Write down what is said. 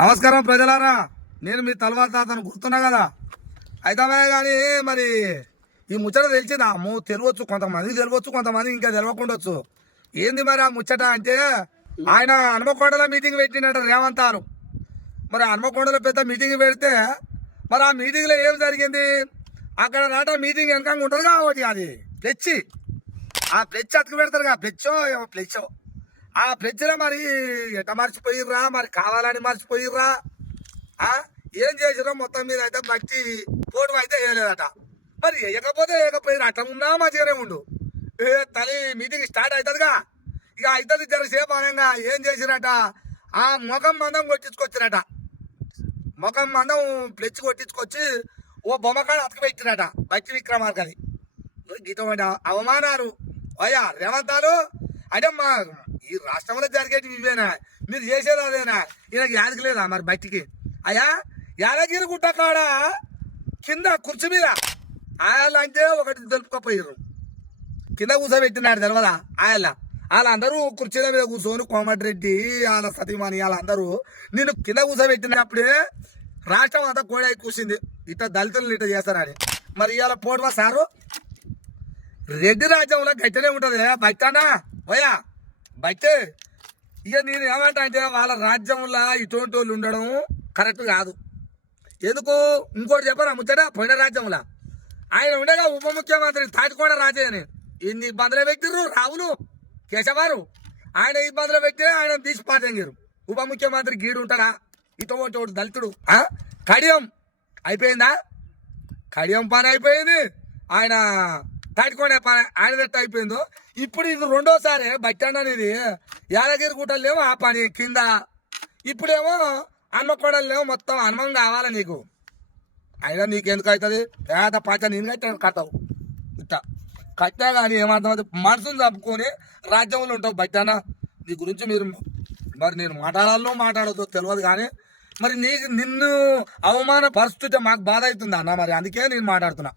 నమస్కారం ప్రజలారా, నేను మీ తలవారు తాతను గుర్తున్నా కదా. అయితే కానీ మరి ఈ ముచ్చట తెలిసిందా? అమ్మో తెలియవచ్చు, కొంతమంది తెలియవచ్చు, కొంతమంది ఇంకా తెలియకుండొచ్చు. ఏంది మరి ఆ ముచ్చట అంటే, ఆయన హనుమకొండలో మీటింగ్ పెట్టినట్టు రేవంత్ గారు. మరి హనుమకొండలో పెద్ద మీటింగ్ పెడితే మరి ఆ మీటింగ్లో ఏం జరిగింది? అక్కడ నాట మీటింగ్ వెనకంగా ఉంటుంది కాబట్టి అది ఫ్లెచ్చి, ఆ ఫ్లెచ్ అతుకు పెడతారు కదా, ఫ్లెచ్చో ఆ ఫ్లెచ్లో మరి ఎట మర్చిపోయిర్రా, మరి కావాలని మర్చిపోయిర్రా, ఏం చేసిరో మొత్తం మీద అయితే బట్టి పోటు అయితే వేయలేదట. మరి వేయకపోతే వేయకపోయిన అట్లా ఉన్నా మంచిగానే ఉండు. తల్లి మీటింగ్ స్టార్ట్ అవుతుందిగా, ఇక అవుతుంది జరసేపు అనగా ఏం చేసిరట, ఆ ముఖం మందం కొట్టించుకొచ్చిరట. ముఖం మందం ఫ్లెచ్ కొట్టించుకొచ్చి ఓ బొమ్మకాడ అతకు పెట్టిరట బట్టి విక్రమార్కది. గీతం అవమానాలు అయ్యా రేవంత్ గారు అంటే మా ఈ రాష్ట్రంలో జరిగేటి ఇవేనా, మీరు చేసేది అదేనా? ఈయనకి యాదకి లేదా మరి బయటికి? అయ్యా యాదగిరి గుట్ట కాడ కింద కుర్చీ మీద ఆయలంటే ఒకటి తెలుపుకపోయారు, కింద కూర్చోబెట్టినాడు తెలవదా ఆయల. వాళ్ళందరూ కుర్చీల మీద కూర్చొని కోమటిరెడ్డి వాళ్ళ సతీమణి వాళ్ళందరూ నేను కింద కూర్చోబెట్టినప్పుడే రాష్ట్రం అంతా కోడై కూర్చింది, ఇట్లా దళితులను ఇట్లా చేస్తారని. మరి ఇవాళ పోటువా సారు, రెడ్డి రాజ్యంలో గట్టినే ఉంటుంది బట్టనా పోయా బట్టే. ఇక నేను ఏమంటా అంటే వాళ్ళ రాజ్యంలో ఇటువంటి వాళ్ళు ఉండడం కరెక్ట్ కాదు. ఎందుకు ఇంకోటి చెప్పారా ముచ్చట, పోయిన రాజ్యంలో ఆయన ఉండగా ఉప ముఖ్యమంత్రి తాటికోట రాజే అని ఇన్ని ఇబ్బందులు పెట్టిర్రు రావులు కేశవారు. ఆయన ఇబ్బందులు పెట్టి ఆయన తీసి పాటంగారు. ఉప ముఖ్యమంత్రి గీడు ఉంటాడా? ఇటువంటి దళితుడు. కడియం అయిపోయిందా? కడియం పని అయిపోయింది, ఆయన తాటికోట పని ఆయన అయిపోయిందో. ఇప్పుడు ఇది రెండోసారి బట్టి అనేది యాదగిరి గుట్టలేమో ఆ పని కింద, ఇప్పుడేమో హన్మకొండలేమో మొత్తం హనుమం కావాలి నీకు. అయినా నీకెందుకు అవుతుంది? పేద పాచ నేను కట్టావు ఇట్లా కట్టా కానీ ఏమర్థమవుతుంది? మనసును చంపుకొని రాజ్యంలో ఉంటావు బట్టనా. నీ గురించి మీరు మరి నేను మాట్లాడాలో మాట్లాడదో తెలియదు కానీ మరి నిన్ను అవమాన పరిస్థితి మాకు బాధ అవుతుంది అన్న. మరి అందుకే నేను మాట్లాడుతున్నా.